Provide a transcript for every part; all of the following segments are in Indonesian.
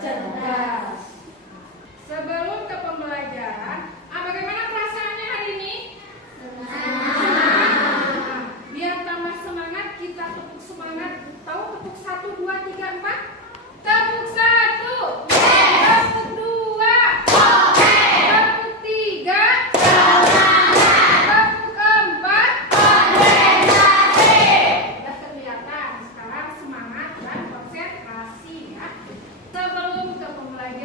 cerdas. Sebelum ke pembelajaran, bagaimana perasaannya hari ini? Biar tambah semangat, kita tepuk semangat. Tahu tepuk 1, 2, 3, 4? Tepuk 1, tepuk 2, tepuk 3, tepuk 4. Sudah kelihatan. Sekarang semangat dan konsentrasi ya. Sebelum ke pembelajaran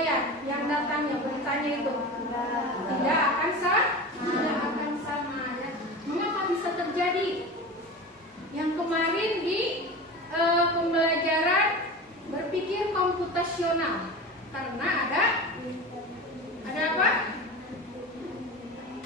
ya yang datangnya beritanya itu tidak akan sama ya. Mengapa bisa terjadi? Yang kemarin di pembelajaran berpikir komputasional, karena ada apa?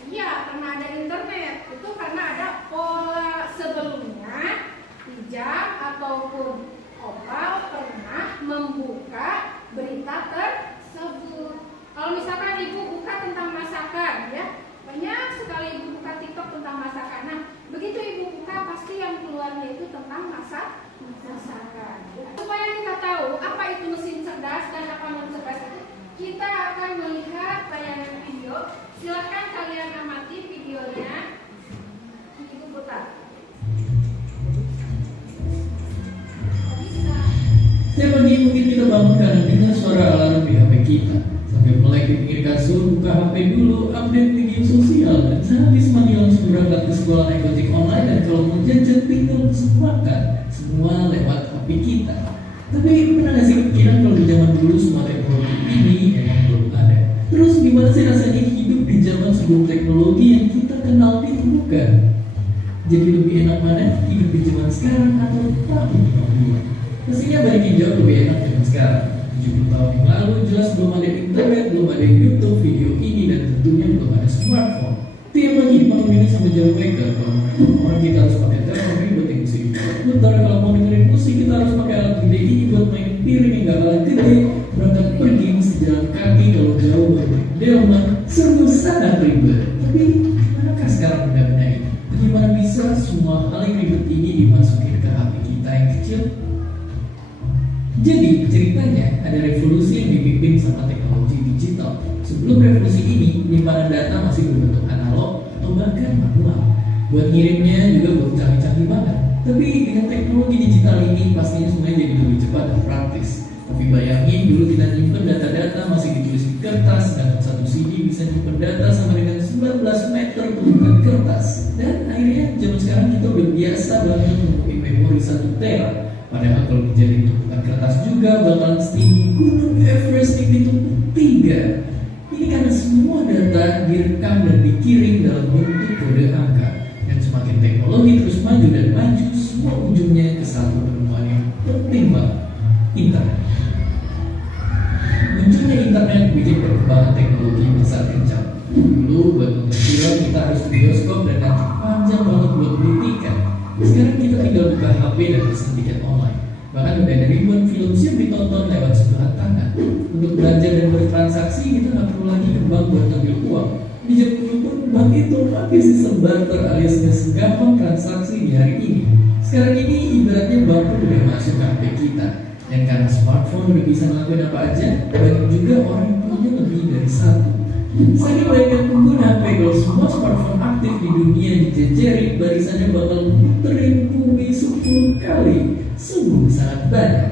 Ya, karena ada internet. Itu karena ada pola sebelumnya hijab ataupun opal pernah membuka berita tersebut. Kalau misalkan ibu buka tentang masakan, ya banyak sekali ibu buka TikTok tentang masakan. Nah, begitu ibu buka pasti yang keluarnya itu tentang masakan. Supaya kita tahu apa itu mesin cerdas dan apa non cerdas itu, kita akan melihat tayangan video. Silakan kalian amati videonya. Ibu putar. Setiap pagi mungkin kita bangun karena dengar suara alarm di HP kita. Sambil melek di pinggir kasur, buka HP dulu, update media sosial, dan sehabis mandi langsung berangkat ke sekolah naik ojek online, dan kalau mau jajan tinggal makan, semua lewat HP kita. Tapi pernah nggak sih kepikiran kalau di zaman dulu semua teknologi ini emang belum ada? Terus gimana sih rasanya hidup di zaman sebelum teknologi yang kita kenal ditemukan? Jadi lebih enak mana hidup di zaman sekarang atau tahun 50-an? Pastinya banyak yang jauh lebih enak zaman sekarang. 70 tahun yang lalu jelas belum ada internet, belum ada YouTube, video ini, dan tentunya belum ada smartphone. Tiap pagi dipanggilin sama jam waker. Kalau orang kita harus pakai telepon ribet yang musik. Bentar kalau mau dengerin musik kita harus pakai alat gede ini buat main piring yang gak kalah gede. Berangkat pergi mesti jalan kaki, kalau jauh baru delman. Sungguh sangat ribet. Tapi manakah sekarang benda-benda ini? Bagaimana bisa semua hal yang ribet ini dimasukin ke HP kita yang kecil? Jadi ceritanya ada revolusi yang dipimpin sama teknologi digital. Sebelum revolusi ini, penyimpanan data masih berbentuk analog atau bahkan manual. Buat ngirimnya juga belum canggih-canggih banget. Tapi dengan teknologi digital ini pastinya semuanya jadi lebih cepat dan praktis. Tapi bayangin dulu kita nyimpen data-data masih ditulis di kertas, dan satu CD bisa nyimpen data sama dengan 19 meter tumpukan kertas. Dan akhirnya zaman sekarang kita udah biasa banget memiliki memori 1 tera. Padahal kalau dijadiin tumpukan kertas juga bakalan setinggi gunung Everest yang ditumpuk 3. Ini karena semua data direkam dan dikirim dalam bentuk kode angka. Dan semakin teknologi terus maju dan maju, semua ujungnya ke satu penemuan yang penting banget, internet. Munculnya internet bikin perkembangan teknologi besar kencang. Dulu buat nonton film kita harus ke bioskop dan nanti panjang banget buat beli tiket. Sekarang kita tinggal buka HP dan pesen tiket online. Bahkan udah ada ribuan film siap ditonton lewat sebelah tangan. Untuk belanja dan bertransaksi kita nggak perlu lagi ke bank buat ngambil uang. Di jam pun bank itu pakai sistem barter alias segampang transaksi di hari ini. Sekarang ini ibaratnya bank pun udah masuk ke HP kita. Dan karena smartphone udah bisa ngelakuin apa aja, banyak juga orang yang punya lebih dari satu. Saking banyaknya pengguna HP, kalau semua smartphone aktif di dunia dijejerin, barisannya bakal muterin bumi 10 kali. Sungguh sangat banyak.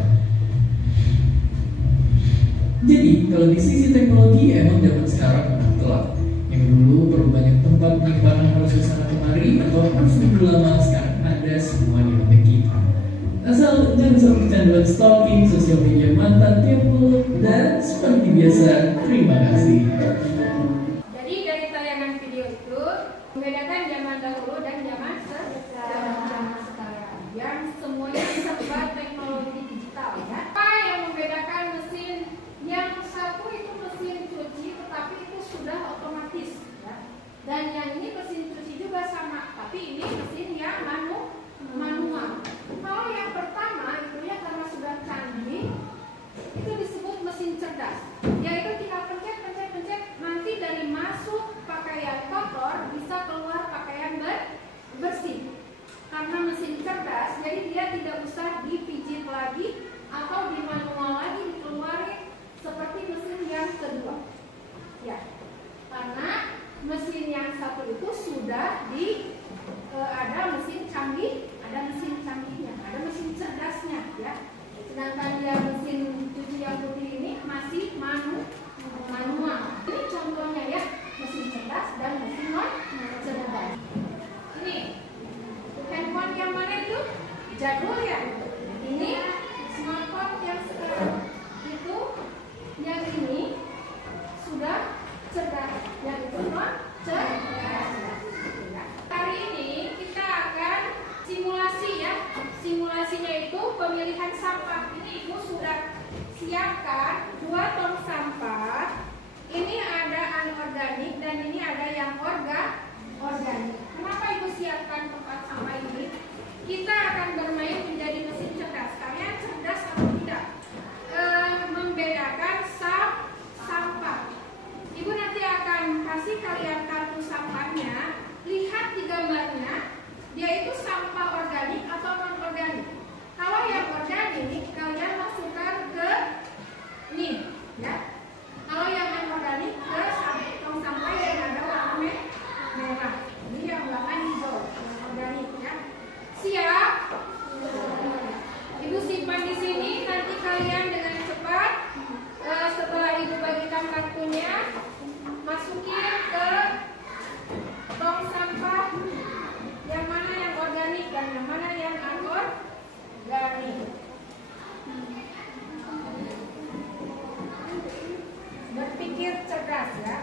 Jadi kalau di sisi teknologi emang zaman sekarang udah telat. Yang dulu perlu banyak tempat penyimpanan harus ke sana kemari atau harus nunggu lama, sekarang ada semua di HP kita. Asal jangan sampai kecanduan stalking sosial media mantan tiap mulut. Dan seperti biasa, terima kasih. Jadi dari tayangan video itu membedakan zaman dahulu dan zaman sekarang yang semuanya serba teknologi digital ya. Apa yang membedakan mesin yang satu itu mesin cuci tetapi itu sudah otomatis ya. Dan yang ini mesin cuci juga sama tapi ini mesin yang manual. Kalau yang pertama itu ya karena sudah canggih itu disebut mesin cerdas. Yaitu tinggal pencet nanti dari berpikir cerdas ya.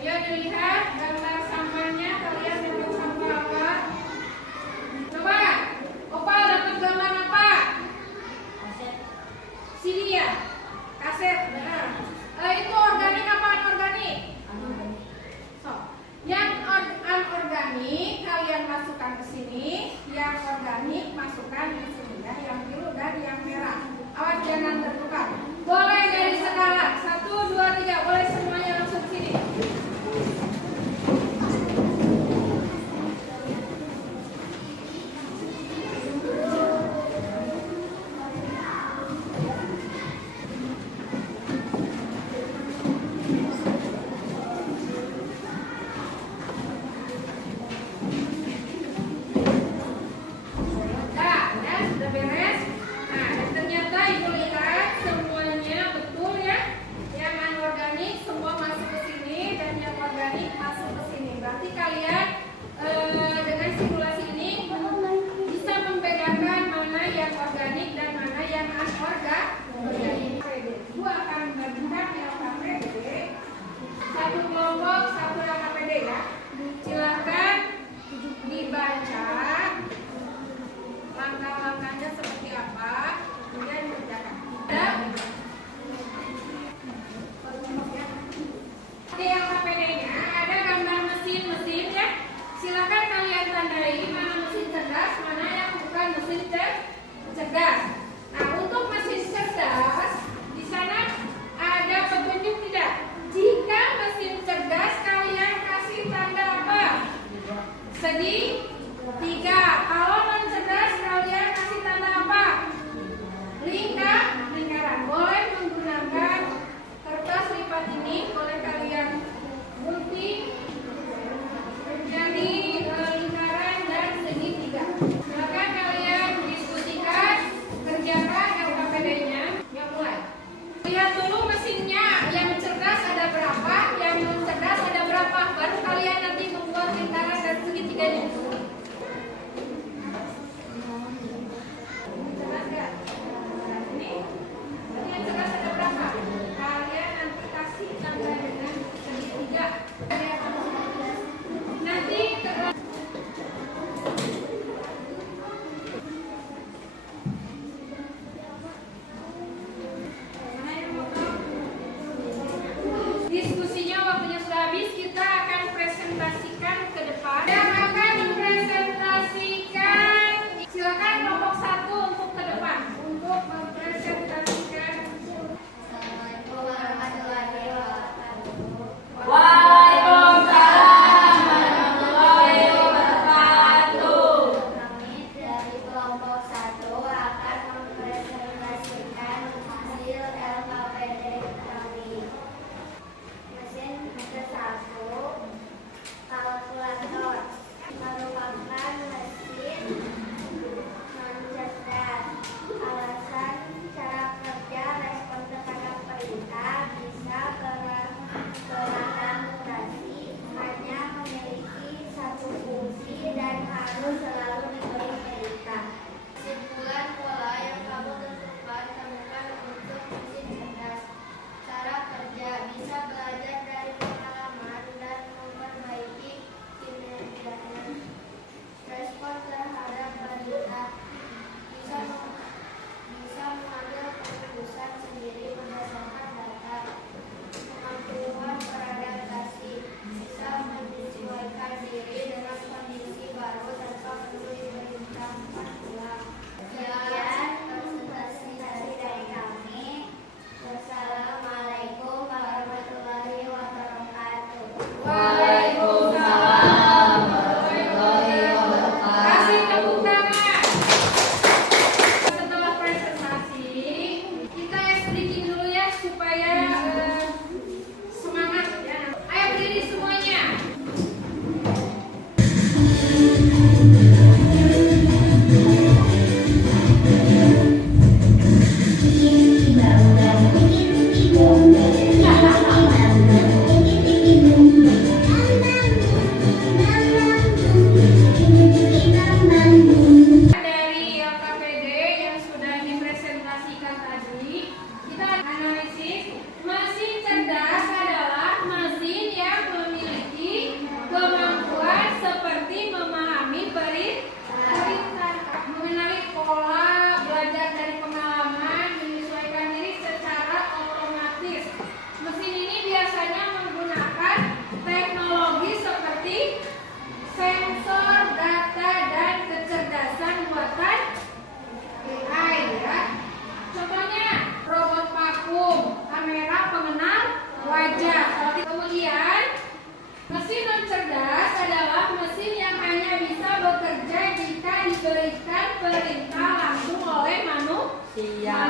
Ayo dilihat gambar sampahnya, kalian dapat sampah apa? Coba, Opal dapat gambar apa? CD ya? Kaset, benar. Itu organik apa anorganik? So, yang anorganik kalian masukkan ke sini, yang organik masukkan di sini ya, yang biru dan yang merah. Awas jangan tertukar.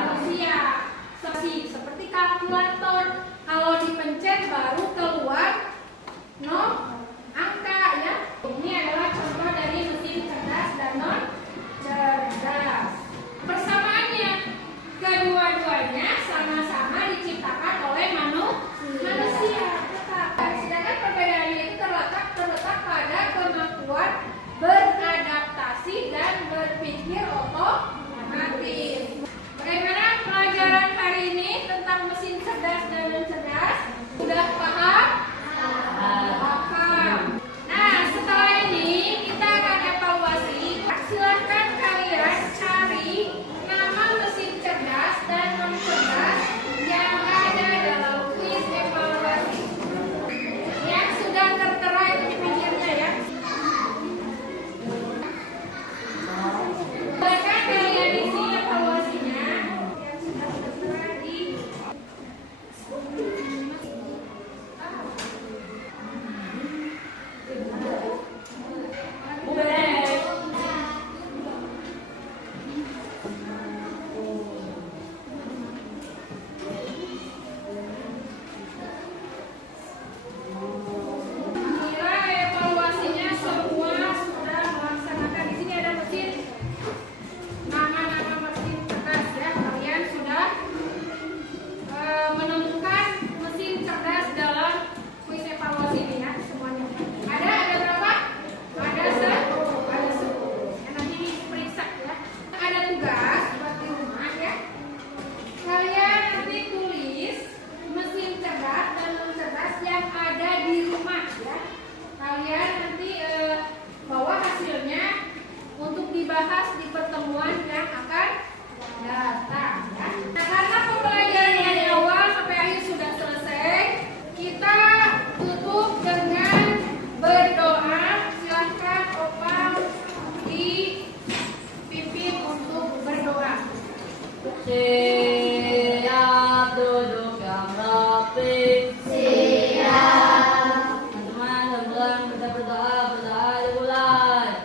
manusia. Seperti kalkulator, kalau dipencet baru keluar angka ya. Ini adalah contoh dari mesin cerdas dan non cerdas. Persamaannya, kedua-duanya sama-sama diciptakan oleh manusia. Sedangkan perbedaannya itu terletak pada kemampuan beradaptasi dan berpikir otomatis. Bagaimana pelajaran hari ini tentang mesin cerdas dan non cerdas? Sudah paham? Paham. Nah, setelah ini kita akan evaluasi. Silahkan kalian cari nama mesin cerdas dan non cerdas yang ada dalam kuis evaluasi yang sudah tertera itu di pinggirnya ya. Silakan kalian isi evaluasinya yang sudah tertera di kira evaluasinya semua sudah melaksanakan. Di sini ada mesin, nama-nama mesin cerdas ya. Kalian sudah menemukan mesin cerdas dalam kuis evaluasi ini ya semuanya. Ada berapa? Ada 10. Ya, nanti diperiksa ya. Ada tugas buat di rumah ya. Kalian nanti tulis mesin cerdas dan non cerdas yang ada di rumah ya. Kalian nanti bawa hasilnya untuk dibahas di pertemuan yang akan datang ya. Nah, karena pembelajaran dari awal sampai akhir sudah selesai, kita tutup dengan berdoa. Silahkan Opang dipimpin untuk berdoa. Siap duduk yang rapi. Siap. Teman-teman kita berdoa dimulai.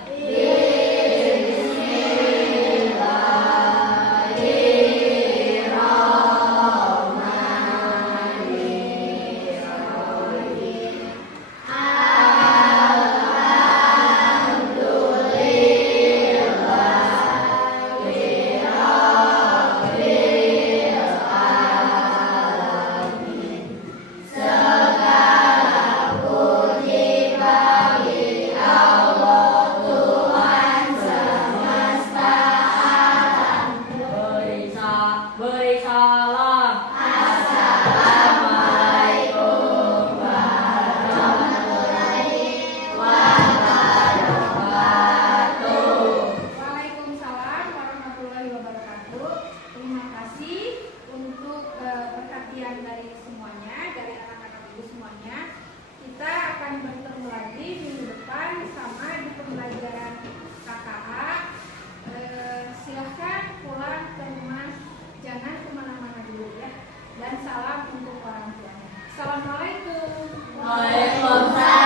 Beri salam. Assalamualaikum warahmatullahi wabarakatuh. Waalaikumsalam warahmatullahi wabarakatuh. Terima kasih untuk perhatian dari semuanya, dari anak-anak ibu semuanya. Kita akan bertemu lagi minggu depan sama di pembelajaran KKA. Silahkan pulang ke rumah, jangan kemana-mana dulu ya. Dan salam untuk orang tuanya. Assalamualaikum. Waalaikumsalam.